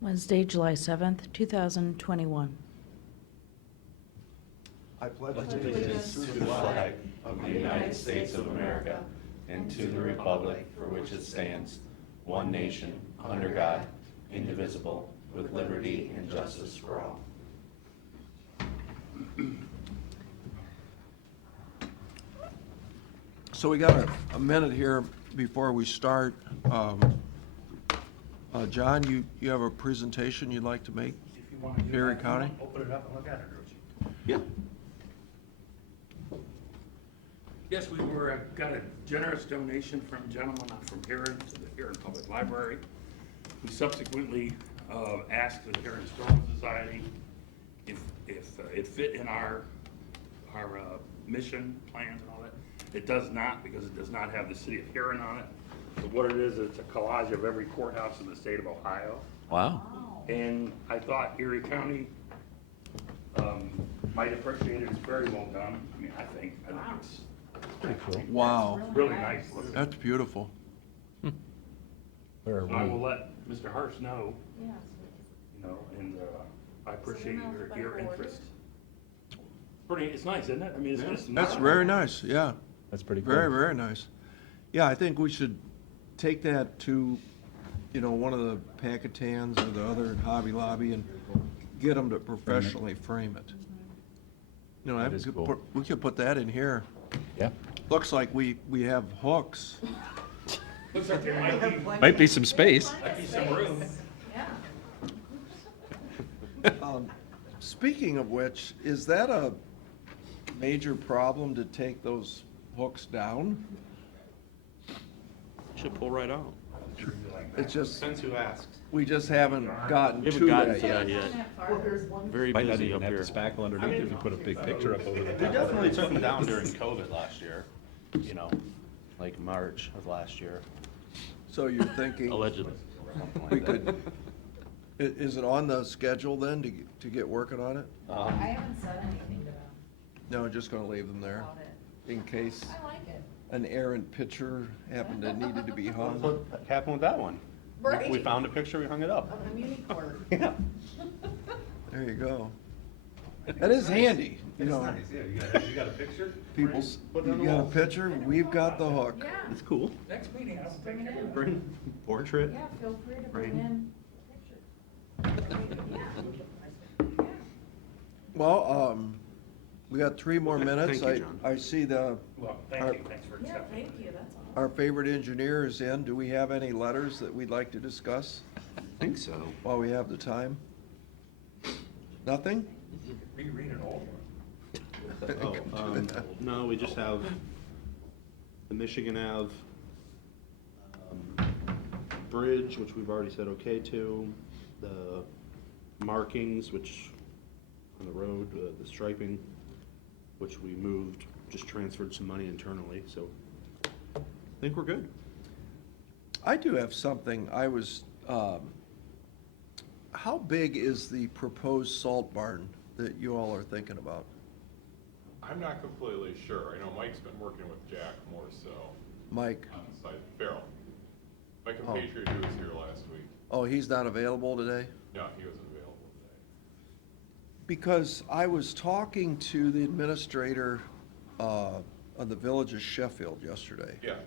Wednesday, July 7th, 2021. I pledge Allegiance to the flag of the United States of America and to the republic for which it stands, one nation, under God, indivisible, with liberty and justice for all. So we got a minute here before we start. John, you have a presentation you'd like to make? If you want to do Erie that, County? open it up and look at it, Ruchi. Yeah. Yes, we got a generous donation from a gentleman from Erie to the Erie Public Library, who subsequently asked the Erie Historical Society if it fit in our mission plans and all that. It does not, because it does not have the city of Erie on it. But what it is, it's a collage of every courthouse in the state of Ohio. Wow. And I thought Erie County might appreciate it. It's very well done. I mean, I think it's Pretty cool. Wow, really nice looking. that's beautiful. Where are So I will we? let Mr. Harsh know, you know, and I appreciate your interest. It's nice, isn't it? I mean, it's just. That's very nice, yeah, That's pretty cool. very, very nice. Yeah, I think we should take that to, one of the Packatans or the other Hobby Lobby and get them to professionally frame it. That is cool. We could put that in here. Yeah. Looks like we have hooks. Looks like there Might be some space. might be some room. Speaking of which, is that a major problem to take those hooks down? Should pull right out. It's just, Depends who asks. we just haven't gotten We to haven't gotten that to yet. that yet. Very Might not busy even up have here. the spackle underneath if you put a big picture up over the top. We definitely took them down during COVID last year, like March of last year. So you're thinking Allegedly. something like we that. could, is it on the schedule then to get working on it? I haven't said anything to them No, just gonna leave them there about it. in case I like it. an errant picture needed to be hung. What happened with that one? Right. We found a picture, we hung it up. Of the muni court. Yeah. There you go. That is handy, Yeah, you got a picture? people's, Put it on you the got a wall. picture, we've got the hook. Yeah, It's cool. Next meeting, I'll bring take it care of in. Bring portrait. Yeah, feel free to bring Right. in pictures. Yeah. Well, we got 3 more minutes. Thank you, John. I see Well, thank you, thanks for Yeah, accepting. thank you, that's all. our favorite engineer is in. Do we have any letters that we'd like to discuss I think so. while we have the time? Nothing? Reread it all. No, we just have the Michigan Ave bridge, which we've already said okay to, the markings, which on the road, the striping, which we moved, just transferred some money internally, so I think we're good. I do have something. How big is the proposed salt barn that you all are thinking about? I'm not completely sure. I know Mike's been working with Jack more so Mike? on the side. Farrell. My Oh. compatriot who was here last week. Oh, he's not available today? No, he wasn't available today. Because I was talking to the administrator of the Village of Sheffield yesterday. Yeah.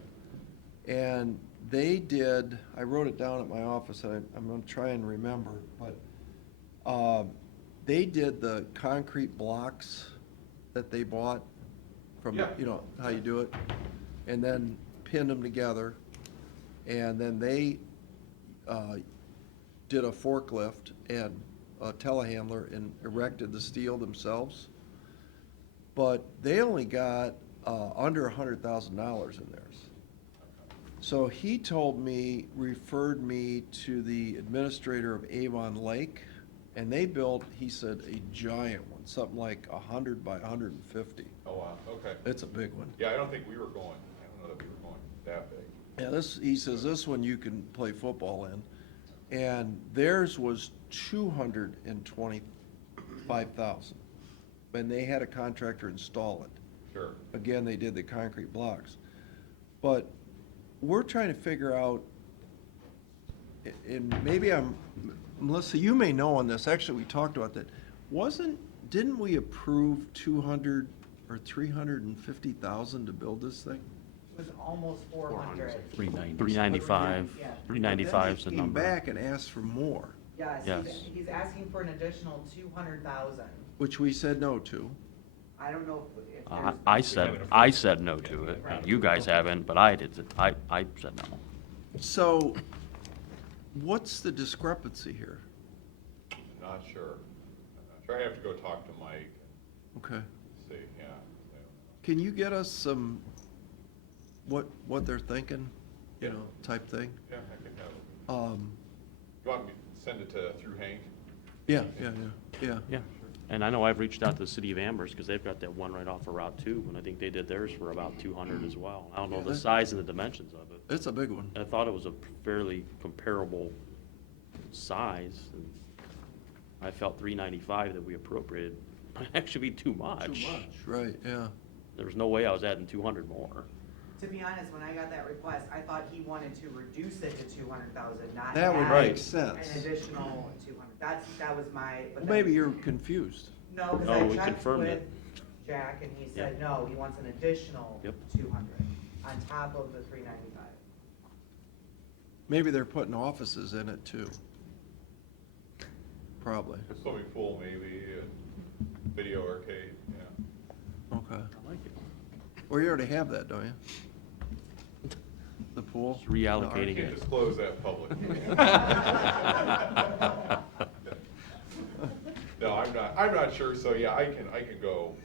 And they did, I wrote it down at my office, and I'm gonna try and remember, but they did the concrete blocks that they bought from, Yeah. how you do it, and then pinned them together. And then they did a forklift and a telehandler and erected the steel themselves. But they only got under $100,000 in theirs. So he referred me to the administrator of Avon Lake, and they built, he said, a giant one, something like 100 by 150. Oh, wow, okay. It's a big one. Yeah, I don't think we were going, I don't know that we were going that big. Yeah, he says this one you can play football in. And theirs was 225,000. And they had a contractor install it. Sure. Again, they did the concrete blocks. But we're trying to figure out and maybe Melissa, you may know on this, actually, we talked about that. Didn't we approve 200 or 350,000 to build this thing? It was almost 400. 395, Yeah. 395 is the Then he came number. back and asked for more, Yes, Yes. he's asking for an additional 200,000. which we said no to. I don't know if I there's. I said no to it. You guys haven't, but I did, I said no. So, what's the discrepancy here? Not sure. I'm not sure. I have to go talk to Mike Okay. and see, yeah. Can you get us some, what they're thinking, you know, type thing? Yeah, I can have it. You want me to send it through Hank? Yeah. Yeah, and I know I've reached out to the city of Amherst, because they've got that one right off of Route 2, and I think they did theirs for about 200 as well. I don't know the size and the dimensions of it. It's a big one. I thought it was a fairly comparable size, and I felt 395 that we appropriated might actually be too much. Right, yeah. There was no way I was adding 200 more. To be honest, when I got that request, I thought he wanted to reduce it to 200,000, not That would add make sense. an additional 200. That was my. but then- Maybe you're confused. No, because No, I we checked confirmed with it. Jack and he said, Yeah. no, he wants an additional Yep. 200 on top of the 395. Maybe they're putting offices in it too. Probably. A swimming pool maybe, and video arcade, yeah. Okay. I like it. Well, you already have that, don't you? The pool? Just reallocating Can't it. disclose that publicly. No, I'm not sure, so yeah, I can go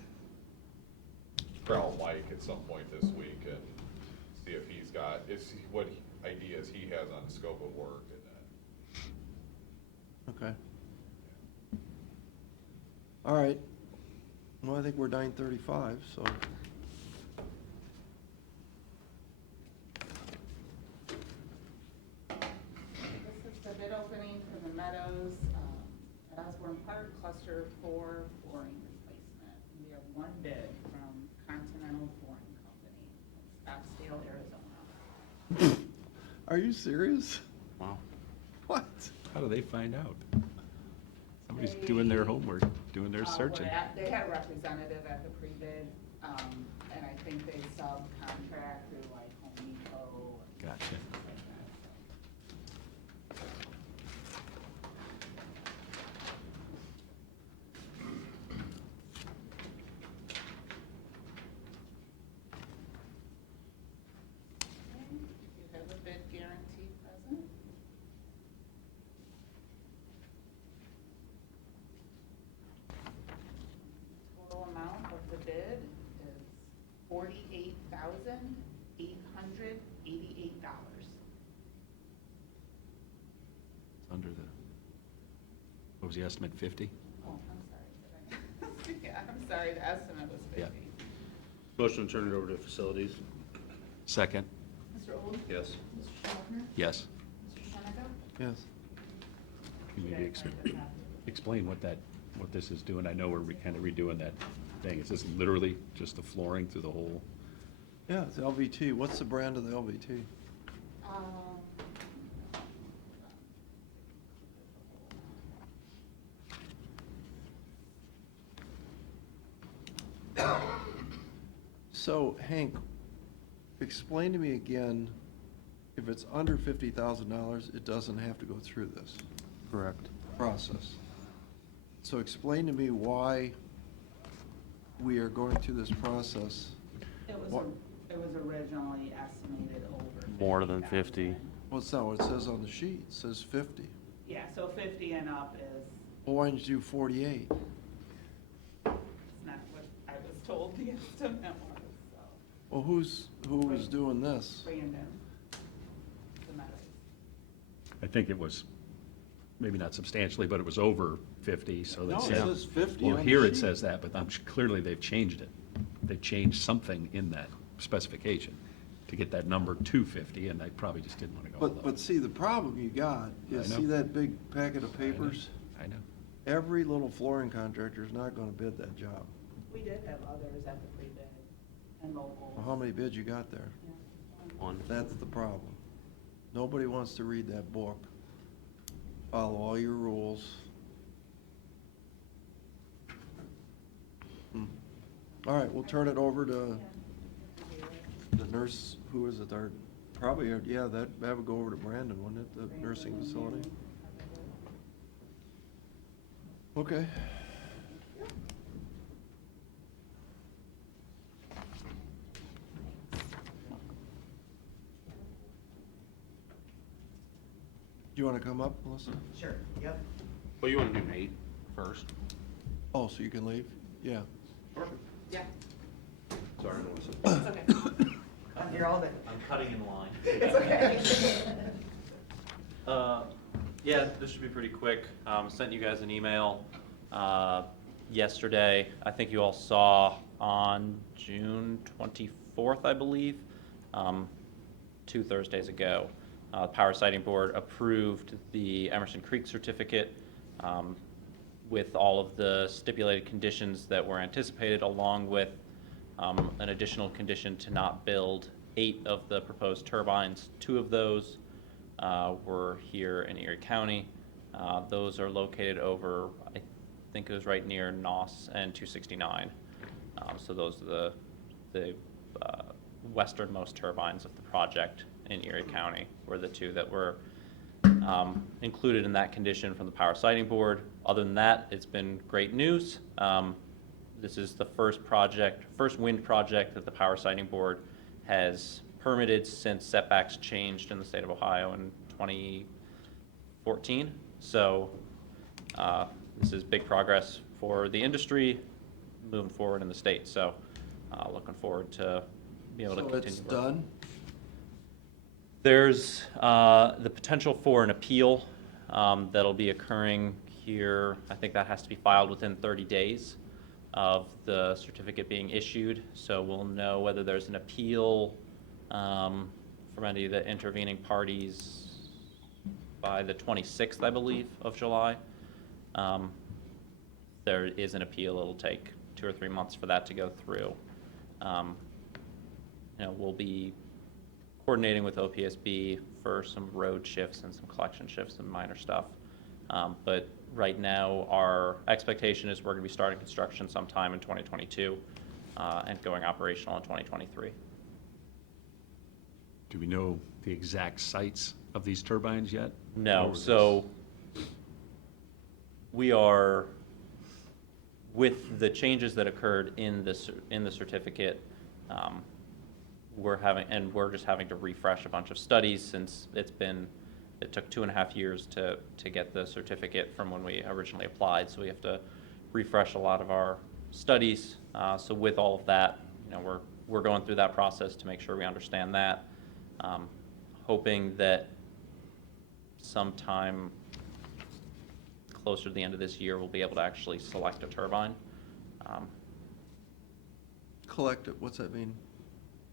prowl Mike at some point this week and see if he's got, what ideas he has on the scope of work and then. Okay. All right. Well, I think we're 9:35, so. This is the bid opening for the Meadows at Osborne Park Cluster 4 flooring replacement. We have one bid from Continental Flooring Company, Scottsdale, Arizona. Are you serious? Wow. What? How do they find out? Somebody's doing their homework, doing their searching. They had a representative at the pre-bid, and I think they subcontract through like Home Depot. Gotcha. Stuff like that, so. You have a bid guarantee present. Total amount of the bid is $48,888. Under the, what was the estimate, 50? Oh, I'm sorry. Did I- Yeah, I'm sorry, the estimate was Yeah. 50. Motion to turn it over to facilities. Second? Mr. Old? Yes. Mr. Schaffner? Yes. Mr. Sheniger? Yes. Can you maybe explain what this is doing? I know we're kind of redoing that thing. Is this literally just the flooring through the whole? Yeah, it's LVT. What's the brand of the LVT? Um, So, Hank, explain to me again, if it's under $50,000, it doesn't have to go through this Correct. process. So explain to me why we are going through this process. It What- was originally estimated over. More than 50. 50,000. Well, it's not what it says on the sheet. It says 50. Yeah, so 50 and up is, Well, why didn't you do 48? it's not what I was told the estimate was, so. Well, who was doing this? Brandon, the Meadows. I think it was, maybe not substantially, but it was over 50, so No, that's. it says 50 Well, on the here it sheet. says that, but clearly they've changed it. They've changed something in that specification to get that number to 50, and I probably just didn't want to go below. But see, the problem you got is, I know. see that big packet of papers? I know. Every little flooring contractor is not gonna bid that job. We did have others at the pre-bid and local. Well, how many bids you got there? One. That's the problem. Nobody wants to read that book. Follow all your rules. All right, we'll turn it over to the nurse, who is it, probably, yeah, that would go over to Brandon, wouldn't it, the nursing facility? Okay. Do you want to come up, Melissa? Sure, yep. Well, you want to do Nate first? Oh, so you can leave? Yeah. Yeah. Sorry, Melissa. It's okay. I'm here all day. I'm cutting in line. It's okay. Yeah, this should be pretty quick. Sent you guys an email yesterday. I think you all saw on June 24th, I believe, 2 Thursdays ago. The Power Sighting Board approved the Emerson Creek certificate with all of the stipulated conditions that were anticipated, along with an additional condition to not build 8 of the proposed turbines. 2 of those were here in Erie County. Those are located over, I think it was right near Noss and 269. So those are the westernmost turbines of the project in Erie County were the 2 that were included in that condition from the Power Sighting Board. Other than that, it's been great news. This is the first wind project that the Power Sighting Board has permitted since setbacks changed in the state of Ohio in 2014. So this is big progress for the industry moving forward in the state. So looking forward to be able to continue. So it's done? There's the potential for an appeal that'll be occurring here. I think that has to be filed within 30 days of the certificate being issued. So we'll know whether there's an appeal from any of the intervening parties by the 26th, I believe, of July. There is an appeal. It'll take 2 or 3 months for that to go through. We'll be coordinating with OPSB for some road shifts and some collection shifts and minor stuff. But right now, our expectation is we're going to be starting construction sometime in 2022 and going operational in 2023. Do we know the exact sites of these turbines yet? No, Or so we are, with the changes that occurred in the certificate, we're just having to refresh a bunch of studies since it took 2.5 years to get the certificate from when we originally applied. So we have to refresh a lot of our studies. So with all of that, we're going through that process to make sure we understand that. Hoping that sometime closer to the end of this year, we'll be able to actually select a turbine. Collect it, what's that mean?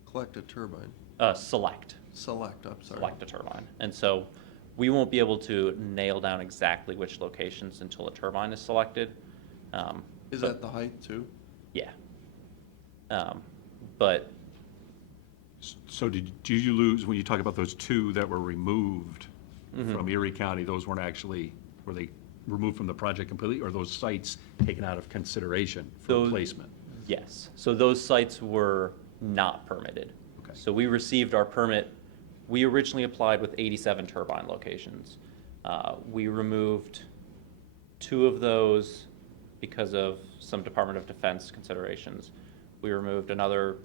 Collect a turbine? Select I'm sorry. a turbine. And so we won't be able to nail down exactly which locations until a turbine is selected. Is that the height too? Yeah. But So did you lose, when you talk about those 2 that were removed from Erie County, those were they removed from the project completely, or those sites taken out of consideration for replacement? yes, so those sites were not permitted. Okay. So we received our permit. We originally applied with 87 turbine locations. We removed 2 of those because of some Department of Defense considerations. We removed another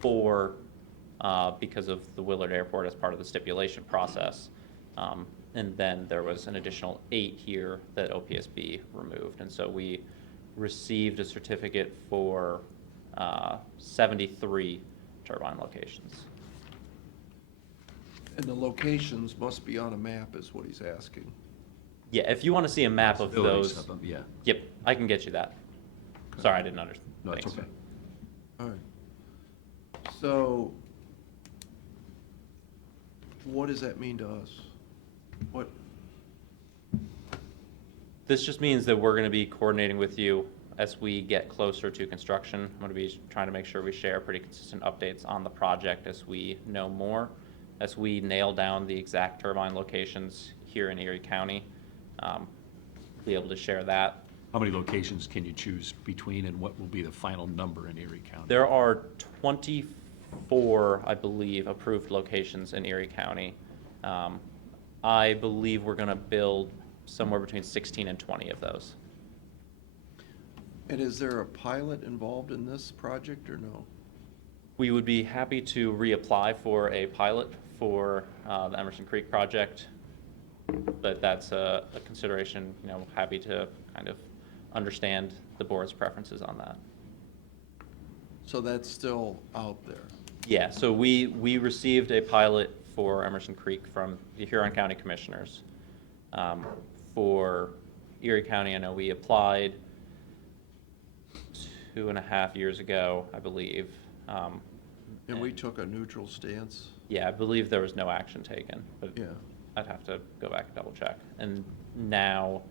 4 because of the Willard Airport as part of the stipulation process. And then there was an additional 8 here that OPSB removed. And so we received a certificate for 73 turbine locations. And the locations must be on a map is what he's asking. Yeah, if you want to see a map of Possibilities those, of them, yeah. yep, I can get you that. Sorry, I didn't understand. No, it's Thanks. okay. All right. So, what does that mean to us? What, This just means that we're going to be coordinating with you as we get closer to construction. I'm going to be trying to make sure we share pretty consistent updates on the project as we know more. as we nail down the exact turbine locations here in Erie County, be able to share that. How many locations can you choose between, and what will be the final number in Erie County? There are 24, I believe, approved locations in Erie County. I believe we're going to build somewhere between 16 and 20 of those. And is there a pilot involved in this project or no? We would be happy to reapply for a pilot for the Emerson Creek project, but that's a consideration, happy to kind of understand the board's preferences on that. So that's still out there. Yeah, so we received a pilot for Emerson Creek from the Huron County Commissioners. For Erie County, I know we applied 2.5 years ago, I believe. And we took a neutral stance? Yeah, I believe there was no action taken, but Yeah. I'd have to go back and double check. And now,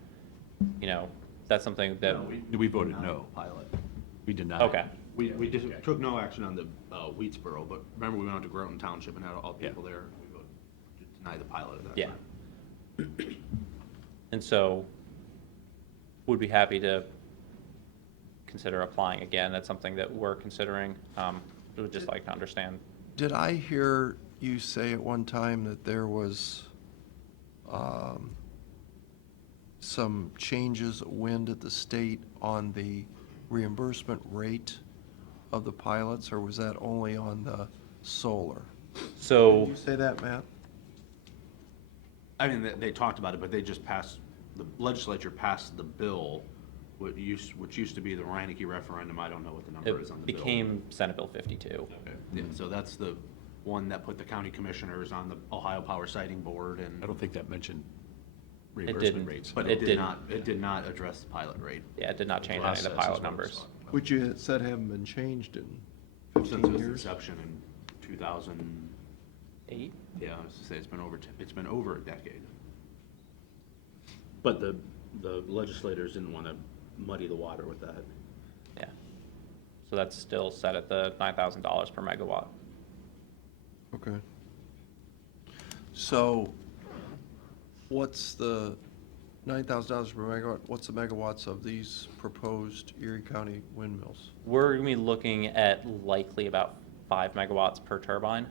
that's something that, We voted no. Pilot. We did not. okay, We just took no action on the Wheatsboro, but remember we went out to Groton Township and had all the people there. We voted to deny the pilot at that yeah. time. And so, would be happy to consider applying again. That's something that we're considering. We would just like to understand. Did I hear you say at one time that there was some changes of wind at the state on the reimbursement rate of the pilots, or was that only on the solar? So, Did you say that, Matt? I mean, they talked about it, but they just passed, the legislature passed the bill, which used to be the Reineke referendum. I don't know what the number is on it the bill. became Senate Bill 52. Yeah, so that's the one that put the county commissioners on the Ohio Power Sighting Board, and I don't think that mentioned didn't, reimbursement rates. but it it did didn't. not, it did not address the pilot rate. Yeah, it did not change any of the Process is pilot what it's numbers. talking about. Which you said haven't been changed in Since 15 its years? inception in 2000, 8? yeah, I was to say, it's been over a decade. But the legislators didn't want to muddy the water with that. Yeah. So that's still set at the $9,000 per megawatt. Okay. So what's the $9,000 per megawatt, what's the megawatts of these proposed Erie County windmills? We're going to be looking at likely about 5 megawatts per turbine.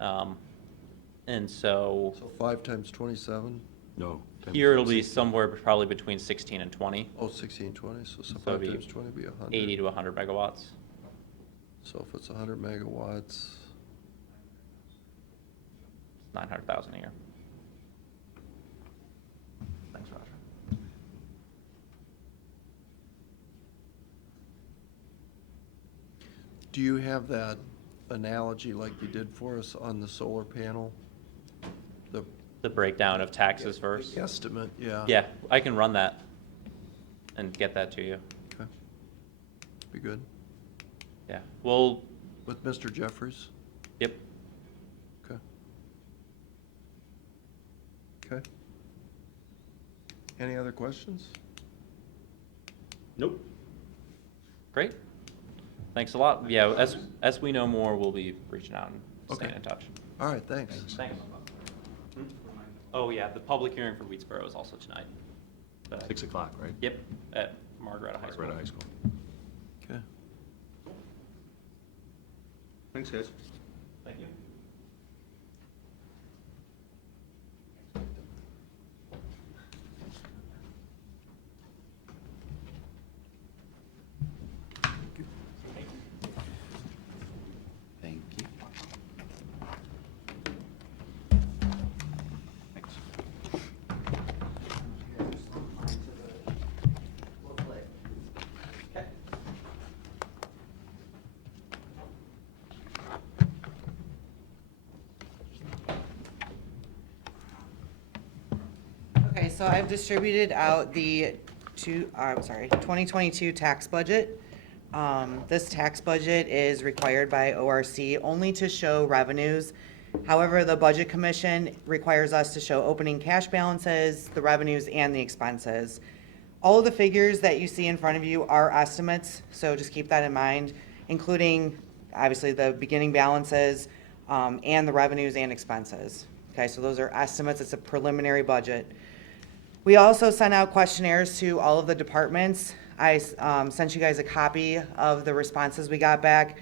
And so So 5 times 27? No. here it'll be somewhere probably between 16 and 20, Oh, 16, 20, so So 5 it'd be times 20 would be 100. 80 to 100 megawatts. So if it's 100 megawatts, 900,000 a year. Thanks, Roger. do you have that analogy like you did for us on the solar panel? The breakdown of taxes first. Estimate, yeah. Yeah, I can run that and get that to you. Okay. Be good. Yeah, well, With Mr. Jeffries? yep. Okay. Okay. Any other questions? Nope. Great. Thanks a lot. Yeah, as we know more, we'll be reaching out and staying Okay. in touch. All right, thanks. Thanks. Oh, yeah, the public hearing for Wheatsboro is also tonight. 6 o'clock, right? Yep, at Margaret High School. Margaret High School. Okay. Thanks, guys. Thank you. Thank you. Thanks. Okay, so I've distributed out the 2022 tax budget. This tax budget is required by ORC only to show revenues. However, the Budget Commission requires us to show opening cash balances, the revenues, and the expenses. All of the figures that you see in front of you are estimates, so just keep that in mind, including, obviously, the beginning balances, and the revenues and expenses. Okay, so those are estimates, it's a preliminary budget. We also sent out questionnaires to all of the departments. I sent you guys a copy of the responses we got back.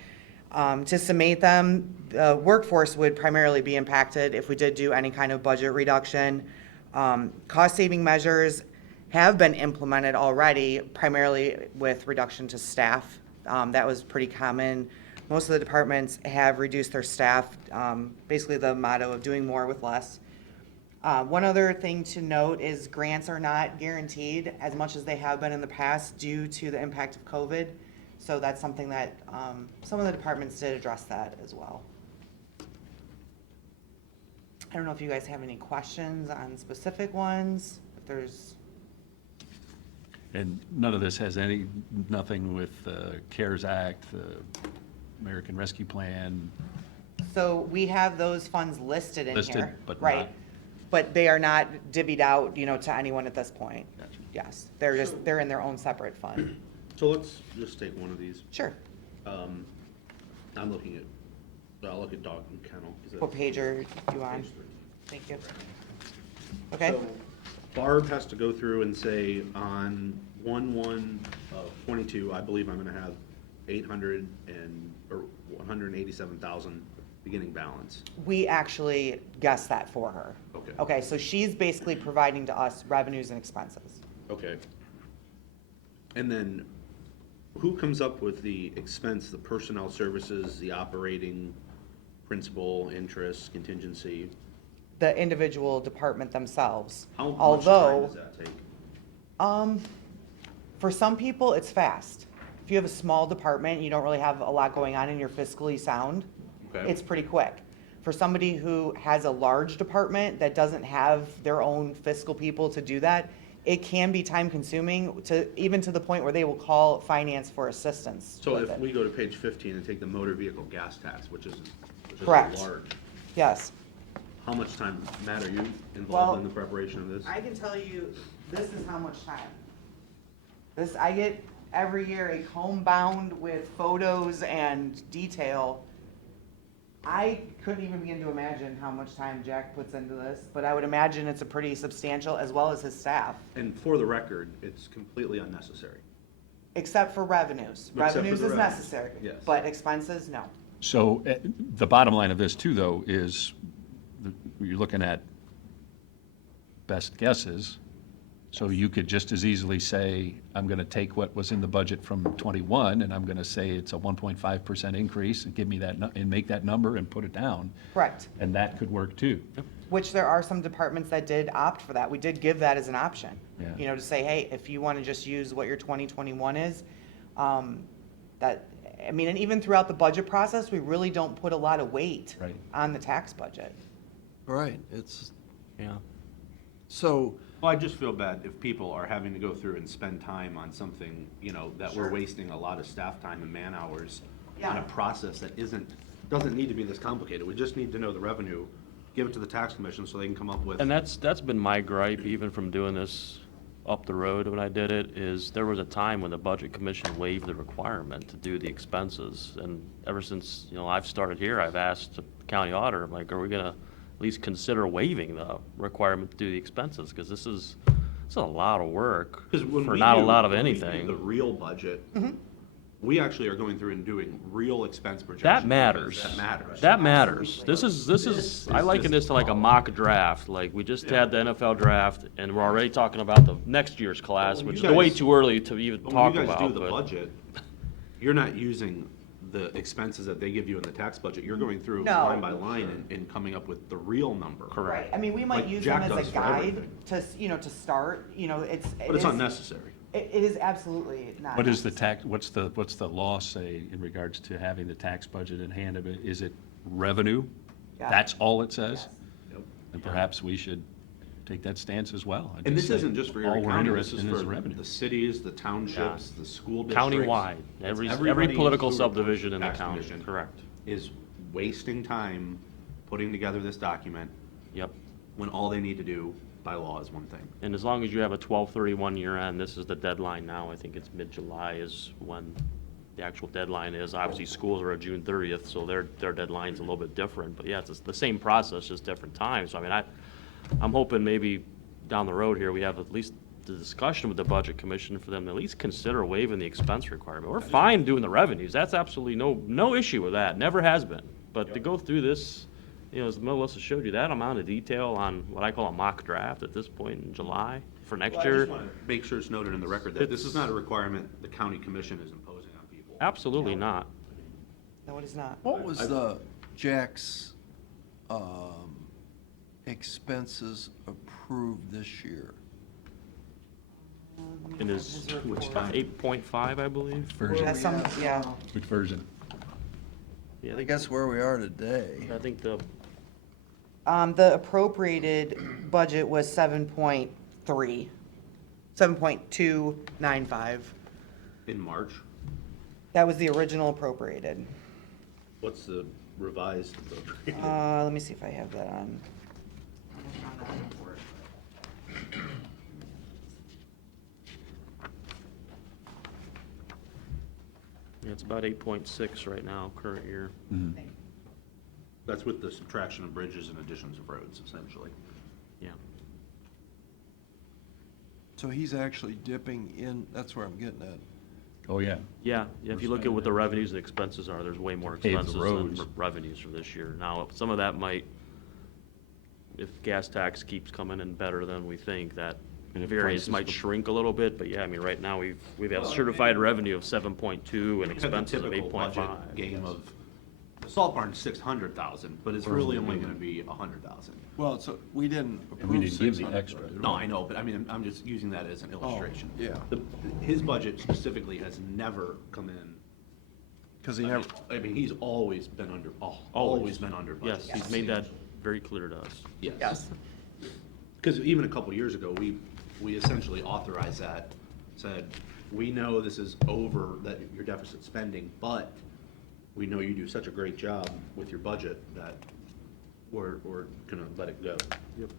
To summate them, the workforce would primarily be impacted if we did do any kind of budget reduction. Cost-saving measures have been implemented already, primarily with reduction to staff. That was pretty common. Most of the departments have reduced their staff, basically the motto of doing more with less. One other thing to note is grants are not guaranteed as much as they have been in the past due to the impact of COVID. So that's something that, some of the departments did address that as well. I don't know if you guys have any questions on specific ones, if there's, And none of this has nothing with the CARES Act, the American Rescue Plan? so we have those funds listed in here. Listed, but right? not- But they are not divvied out, to anyone at this point. Gotcha. Yes, they're in their own separate fund. So let's just take one of these. Sure. I'm looking at, I'll look at dog and kennel. 'cause What that's page are you on? page 3. Thank you. Okay, So Barb has to go through and say on 1/1/22, I believe I'm gonna have 187,000 beginning balance. we actually guessed that for her. Okay. Okay, so she's basically providing to us revenues and expenses. Okay. And then who comes up with the expense, the personnel services, the operating, principal, interest, contingency? The individual department themselves. How much time Although, does that take? for some people, it's fast. If you have a small department, you don't really have a lot going on and you're fiscally sound, Okay. it's pretty quick. For somebody who has a large department that doesn't have their own fiscal people to do that, it can be time consuming even to the point where they will call finance for assistance So with if it. we go to page 15 and take the motor vehicle gas tax, which is Correct. large, Yes. how much time, Matt, are you Well, involved in the preparation of this? I can tell you, this is how much time. I get every year a comb bound with photos and detail. I couldn't even begin to imagine how much time Jack puts into this, but I would imagine it's a pretty substantial, as well as his staff, And for the record, it's completely unnecessary. except for revenues. Except for Revenues the is revenues, necessary, yes. but expenses, no. So the bottom line of this too, though, is you're looking at best guesses. So you could just as easily say, I'm going to take what was in the budget from '21 and I'm going to say it's a 1.5% increase and give me that, and make that number and put it down. Correct. And that could work too. Which there are some departments that did opt for that. We did give that as an option. Yeah. To say, hey, if you want to just use what your 2021 is, and even throughout the budget process, we really don't put a lot of weight Right. on the tax budget. Right, it's, Yeah. so, Well, I just feel bad if people are having to go through and spend time on something, that we're Sure. wasting a lot of staff time and man hours on Yeah. a process that doesn't need to be this complicated. We just need to know the revenue, give it to the tax commission so they can come up with. And that's been my gripe, even from doing this up the road when I did it, is there was a time when the Budget Commission waived the requirement to do the expenses. And ever since, I've started here, I've asked the county auditor, I'm like, are we gonna at least consider waiving the requirement to do the expenses? Because this is a lot of work 'Cause when for we not a do- lot of when we do anything. The real budget, we actually are going through and doing real expense projections. That because matters. That matters. That matters. This is, I liken this to like a mock draft, like we just had the NFL draft and we're already talking about the next year's class, Well, which you is way guys- too early to even But talk when you guys do about, the but budget, you're not using the expenses that they give you in the tax budget. You're going through No. line by line and coming up with the real number. Correct. Right, we might Like use Jack them as does a for guide everything. to start, But it's unnecessary. It is absolutely not. What is the necessary. what's the law say in regards to having the tax budget in hand of it? Is it revenue? Yeah. That's all it says? Yep. And perhaps we should take that stance as well. And this say, isn't just for all Erie we're County, this interested is in is for revenue. the cities, the townships, the school districts. countywide, It's every everybody political who subdivision in the tax county, commission correct. Is wasting time putting together this document Yep. when all they need to do by law is one thing. And as long as you have a 12/31 year end, this is the deadline now, I think it's mid-July is when the actual deadline is. Obviously, schools are at June 30th, so their deadline's a little bit different. But yeah, it's the same process, just different times. So I mean, I'm hoping maybe down the road here, we have at least the discussion with the Budget Commission for them to at least consider waiving the expense requirement. We're fine doing the revenues. That's absolutely no issue with that. Never has been. But to go through this, you know, as Melissa showed you, that amount of detail on what I call a mock draft at this point in July for next Well, I year. just want to make sure it's noted in the record that this is not a requirement the county commission is imposing on people. Absolutely not. No, it is not. What was the Jack's expenses approved this year? It is 8.5, I believe. Yeah, yeah. Which version? Yeah, I guess where we are today. I think the, The appropriated budget was 7.3, 7.295. In March, That was the original appropriated. what's the revised appropriate? Let me see if I have that on. yeah, it's about 8.6 right now, current year. That's with the subtraction of bridges and additions of roads, essentially. Yeah. So he's actually dipping in, that's where I'm getting at. Oh, yeah. Yeah, if you look at what the revenues and expenses are, there's way more Pave the expenses than roads. revenues for this year. Now, some of that might, if gas tax keeps coming in better than we think, that And if variance prices might go- shrink a little bit, but yeah, I mean, right now, we've had certified revenue of 7.2 and We have the expenses of typical budget 8.5. game of, the salt barn's 600,000, but it's really only gonna be 100,000. Well, so we didn't And we approve didn't give the 600. extra. No, I know, but I mean, I'm just using that as an illustration. yeah. His budget specifically has never come in. Because he never, I mean, he's always been under, always been under budget. Yes, he's made that very clear to us. Yes. Because even a couple years ago, we essentially authorized that, said, we know this is over, that your deficit spending, but we know you do such a great job with your budget that we're gonna let it go. Yep.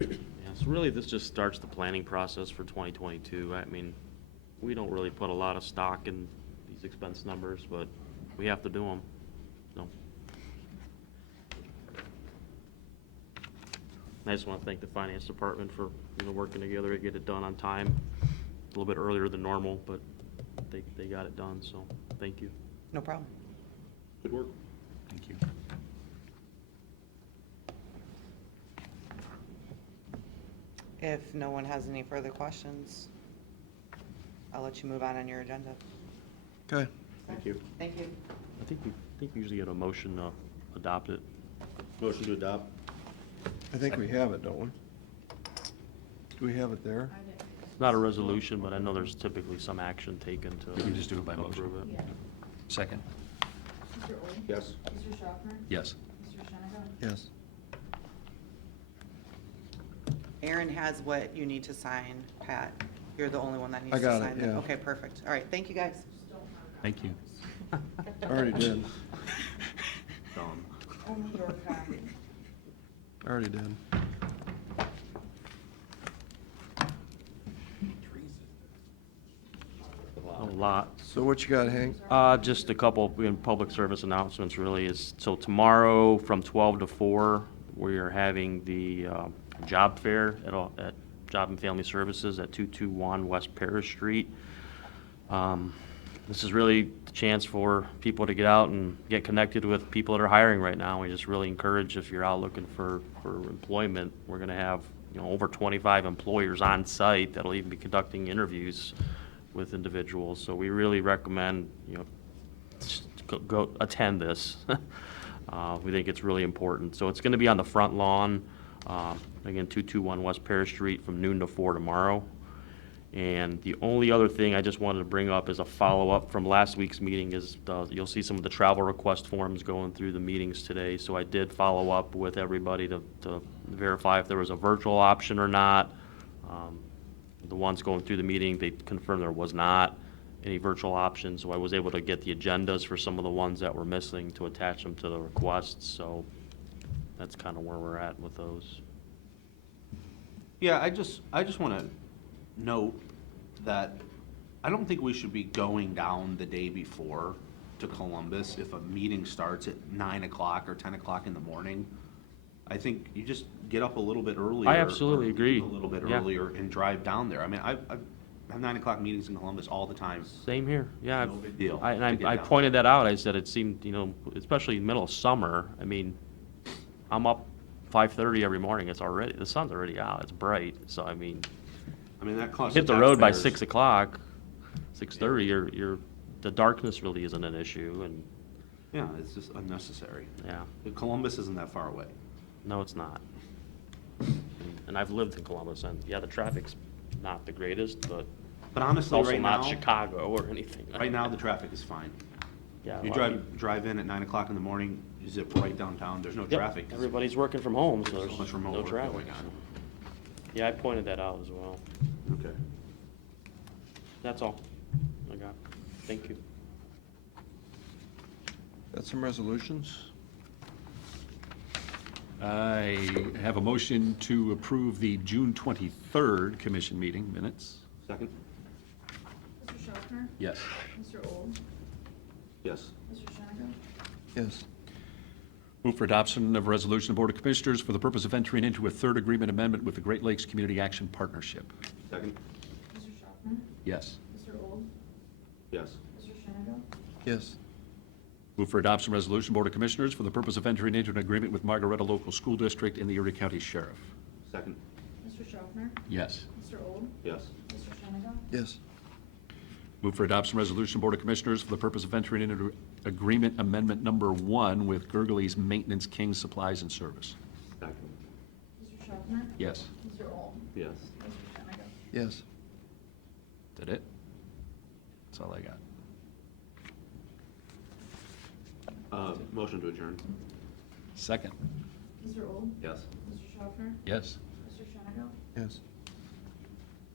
Yeah, so really, this just starts the planning process for 2022. I mean, we don't really put a lot of stock in these expense numbers, but we have to do them, so. I just want to thank the finance department for, you know, working together to get it done on time, a little bit earlier than normal, but they got it done, so thank you. No problem. Good work. Thank you. If no one has any further questions, I'll let you move on your agenda. okay. Thank you. Thank you. I think we usually get a motion to adopt it. Motion to adopt? I think we have it, don't we? Do we have it there? It's not a resolution, but I know there's typically some action taken to. We can just do it by motion. approve it. Second? Mr. Ori? Yes. Mr. Schaffner? Yes. Mr. Shanahan? Yes. Aaron has what you need to sign, Pat. You're the only one that needs I to got sign it, that. yeah. Okay, perfect. All right, thank you, guys. Thank you. I already did. Done. Only your copy. I already did. A lot. So what you got, Hank? Just a couple, public service announcements really is, so tomorrow from 12 to 4, we are having the job fair at Job and Family Services at 221 West Parish Street. This is really the chance for people to get out and get connected with people that are hiring right now. We just really encourage, if you're out looking for employment, we're gonna have, you know, over 25 employers on site that'll even be conducting interviews with individuals. So we really recommend, you know, just go attend this. We think it's really important. So it's gonna be on the front lawn, again, 221 West Parish Street from noon to 4 tomorrow. And the only other thing I just wanted to bring up as a follow-up from last week's meeting is, you'll see some of the travel request forms going through the meetings today. So I did follow up with everybody to verify if there was a virtual option or not. The ones going through the meeting, they confirmed there was not any virtual options, so I was able to get the agendas for some of the ones that were missing to attach them to the requests, so that's kind of where we're at with those. Yeah, I just want to note that I don't think we should be going down the day before to Columbus if a meeting starts at 9 o'clock or 10 o'clock in the morning. I think you just get up a little bit earlier. absolutely or agree. leave A little bit Yeah. earlier and drive down there. I mean, I have 9 o'clock meetings in Columbus all the time. Same here, yeah. No big deal I- to And get I down. pointed that out, I said it seemed, especially in the middle of summer, I mean, I'm up 5:30 every morning, the sun's already out, it's bright, so I mean, I mean, that costs. hit the road by taxpayers- 6 o'clock, 6:30, the darkness really isn't an issue, and, Yeah, it's just unnecessary. yeah, Columbus isn't that far away. no, it's not. And I've lived in Columbus, and, yeah, the traffic's not the greatest, but But it's honestly, also right not now, Chicago or anything. right now, the traffic is fine. Yeah, You a lot of drive in at 9 o'clock in the morning, you zip right downtown, there's no people- Yep, traffic. everybody's working from home, so There's so much there's remote no work traffic. going on. Yeah, I pointed that out as well. Okay. That's all I got. Thank you. Got some resolutions? I have a motion to approve the June 23rd commission meeting minutes. Second? Mr. Schaffner? Yes. Mr. Old? Yes. Mr. Sheniger? Yes. Move for adoption of a resolution of the Board of Commissioners for the purpose of entering into a third agreement amendment with the Great Lakes Community Action Partnership. Second? Mr. Schaffner? Yes. Mr. Old? Yes. Mr. Sheniger? Yes. Move for adoption resolution, Board of Commissioners, for the purpose of entering into an agreement with Margaretta Local School District and the Erie County Sheriff. Second? Mr. Schaffner? Yes. Mr. Old? Yes. Mr. Sheniger? Yes. Move for adoption resolution, Board of Commissioners, for the purpose of entering into agreement amendment number 1 with Gurgley's Maintenance King Supplies and Service. Second? Mr. Schaffner? Yes. Mr. Old? Yes. Mr. Sheniger? Yes. Is that it? That's all I got. Motion to adjourn? Second. Mr. Old? Yes. Mr. Schaffner? Yes. Mr. Sheniger? Yes.